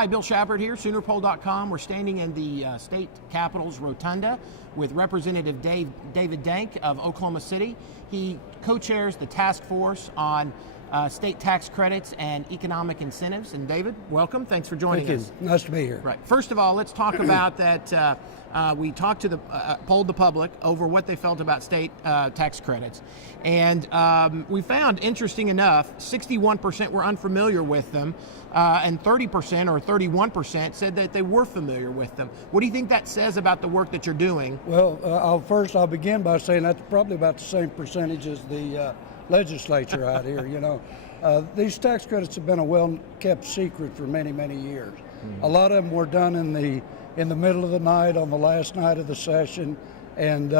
Hi, Bill Shepard here, SoonerPoll.com. We're standing in the state capitol's rotunda with Representative David Dank of Oklahoma City. He co-chairs the task force on state tax credits and economic incentives. And David, welcome. Thanks for joining us. Thank you. Nice to be here. Right. First of all, let's talk about that. We talked to polled the public over what they felt about state tax credits, and we found, interesting enough, 61% were unfamiliar with them, and 30% or 31% said that they were familiar with them. What do you think that says about the work that you're doing? Well, I'll begin by saying that's probably about the same percentage as the legislature out here. You know, these tax credits have been a well-kept secret for many, many years. Mm-hmm. A lot of them were done in the middle of the night on the last night of the session, and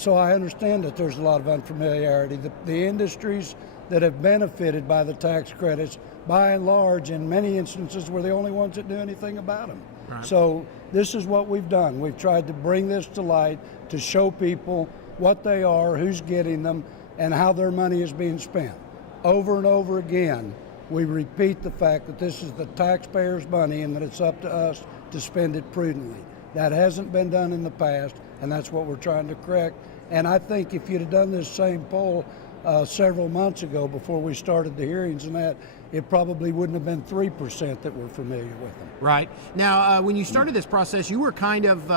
so I understand that there's a lot of unfamiliarity. The industries that have benefited by the tax credits, by and large, in many instances, were the only ones that knew anything about them. Right. So this is what we've done. We've tried to bring this to light to show people what they are, who's getting them, and how their money is being spent. Over and over again, we repeat the fact that this is the taxpayers' money and that it's up to us to spend it prudently. That hasn't been done in the past, and that's what we're trying to correct. And I think if you'd have done this same poll several months ago before we started the hearings and that, it probably wouldn't have been 3% that were familiar with them. Right. Now, when you started this process, you were kind of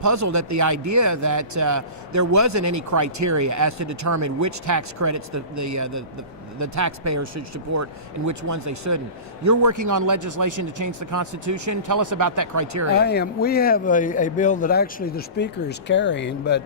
puzzled at the idea that there wasn't any criteria as to determine which tax credits the taxpayers should support and which ones they shouldn't. You're working on legislation to change the Constitution. Tell us about that criteria. I am. We have a bill that actually the Speaker is carrying, but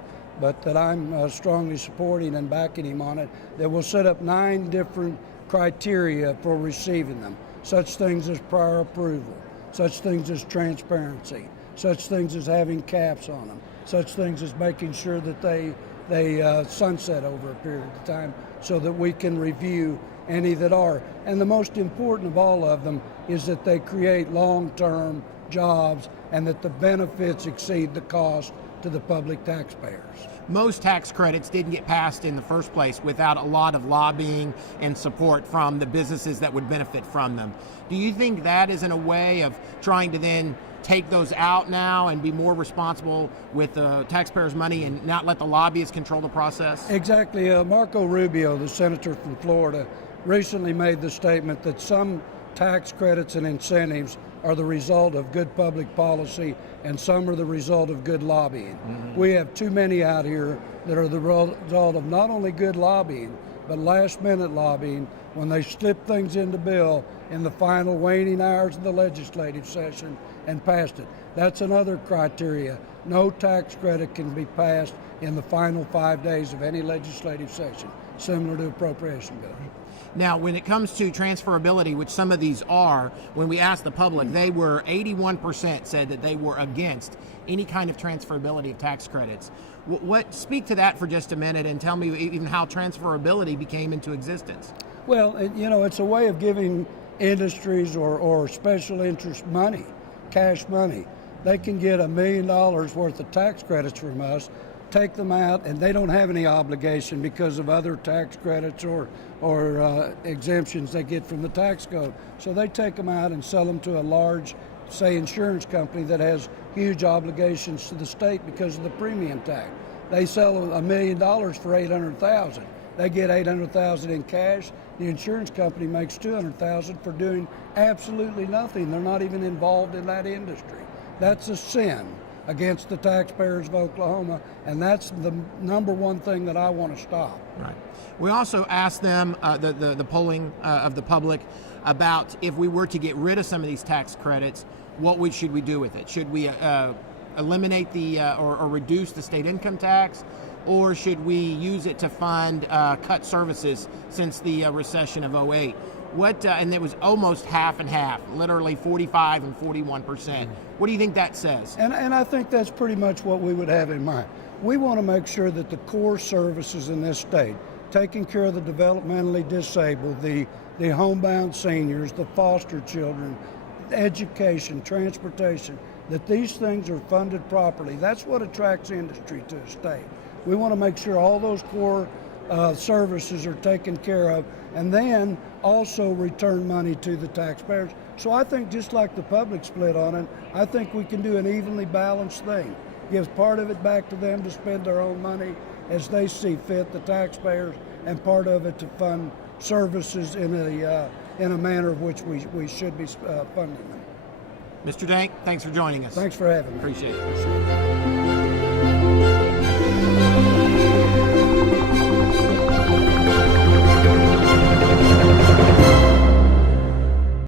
that I'm strongly supporting and backing him on it, that will set up 9 different criteria for receiving them. Such things as prior approval, such things as transparency, such things as having caps on them, such things as making sure that they sunset over a period of time so that we can review any that are. And the most important of all of them is that they create long-term jobs and that the benefits exceed the cost to the public taxpayers. Most tax credits didn't get passed in the first place without a lot of lobbying and support from the businesses that would benefit from them. Do you think that is in a way of trying to then take those out now and be more responsible with the taxpayers' money and not let the lobbyists control the process? Exactly. Marco Rubio, the senator from Florida, recently made the statement that some tax credits and incentives are the result of good public policy and some are the result of good lobbying. Mm-hmm. We have too many out here that are the result of not only good lobbying, but last-minute lobbying when they slip things into bill in the final waning hours of the legislative session and passed it. That's another criteria. No tax credit can be passed in the final 5 days of any legislative session, similar to appropriation bill. Now, when it comes to transferability, which some of these are, when we asked the public, they were 81% said that they were against any kind of transferability of tax credits. Speak to that for just a minute and tell me even how transferability became into existence. Well, it's a way of giving industries or special interest money, cash money. They can get $1 million worth of tax credits from us, take them out, and they don't have any obligation because of other tax credits or exemptions they get from the tax code. So they take them out and sell them to a large, say, insurance company that has huge obligations to the state because of the premium tax. They sell $1 million for $800,000. They get $800,000 in cash. The insurance company makes $200,000 for doing absolutely nothing. They're not even involved in that industry. That's a sin against the taxpayers of Oklahoma, and that's the number one thing that I want to stop. Right. We also asked them, the polling of the public, about if we were to get rid of some of these tax credits, what should we do with it? Should we eliminate or reduce the state income tax, or should we use it to fund cut services since the recession of 2008? And it was almost half and half, literally 45 and 41%. What do you think that says? And I think that's pretty much what we would have in mind. We want to make sure that the core services in this state, taking care of the developmentally disabled, the homebound seniors, the foster children, education, transportation, that these things are funded properly. That's what attracts industry to a state. We want to make sure all those core services are taken care of, and then also return money to the taxpayers. So I think just like the public split on it, I think we can do an evenly balanced thing. Give part of it back to them to spend their own money as they see fit, the taxpayers, and part of it to fund services in a manner of which we should be funding them. Mr. Dank, thanks for joining us. Thanks for having me. Appreciate it.